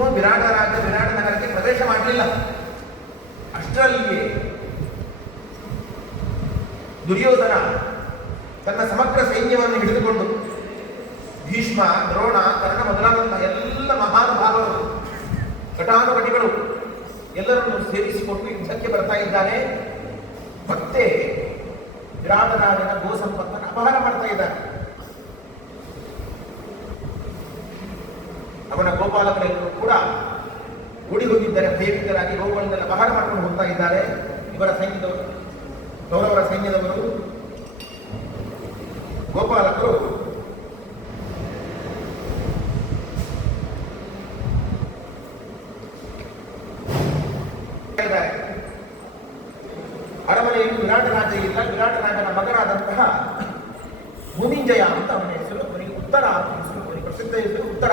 ಇನ್ನೂ ವಿರಾಟ ನಗರಕ್ಕೆ ಪ್ರವೇಶ ಮಾಡಲಿಲ್ಲ. ಅಷ್ಟರಲ್ಲಿಯೇ ದುರ್ಯೋಧನ ತನ್ನ ಸಮಗ್ರ ಸೈನ್ಯವನ್ನು ಹಿಡಿದುಕೊಂಡು ಭೀಷ್ಮ, ದ್ರೋಣ, ಕರ್ಣ ಮೊದಲಾದಂತಹ ಎಲ್ಲ ಮಹಾನುಭಾವರು, ಘಟಾನುಘಟಿಗಳು ಎಲ್ಲರನ್ನು ಸೇರಿಸಿಕೊಂಡು ಯುದ್ಧಕ್ಕೆ ಬರ್ತಾ ಇದ್ದಾನೆ. ಮತ್ತೆ ವಿರಾಟರಾಜನ ಗೋ ಸಂಪತ್ತನ್ನು ಅಪಹಾರ ಮಾಡ್ತಾ ಇದ್ದಾನೆ. ಅವನ ಗೋಪಾಲಕರೆಲ್ಲರೂ ಕೂಡ ಓಡಿ ಹೋಗಿದ್ದಾರೆ. ಭಯಭೀತರಾಗಿ ಗೋಗಳನ್ನೆಲ್ಲ ಅಪಹಾರ ಮಾಡ್ಕೊಂಡು ಹೋಗ್ತಾ ಇದ್ದಾರೆ. ಇವರ ಸೈನ್ಯದವರು, ಕೌರವರ ಸೈನ್ಯದವರು, ಗೋಪಾಲಕರು ಅರಮನೆಯಲ್ಲಿ ವಿರಾಟ ರಾಜ ಇಲ್ಲ. ವಿರಾಟ ರಾಜನ ಮಗನಾದಂತಹ ಭೂಮಿಂಜಯ ಅಂತ ಅವನ ಹೆಸರು. ಅವನಿಗೆ ಉತ್ತರ ಅಂತ ಹೆಸರು, ಅವನಿಗೆ ಪ್ರಸಿದ್ಧ ಹೆಸರು ಉತ್ತರ.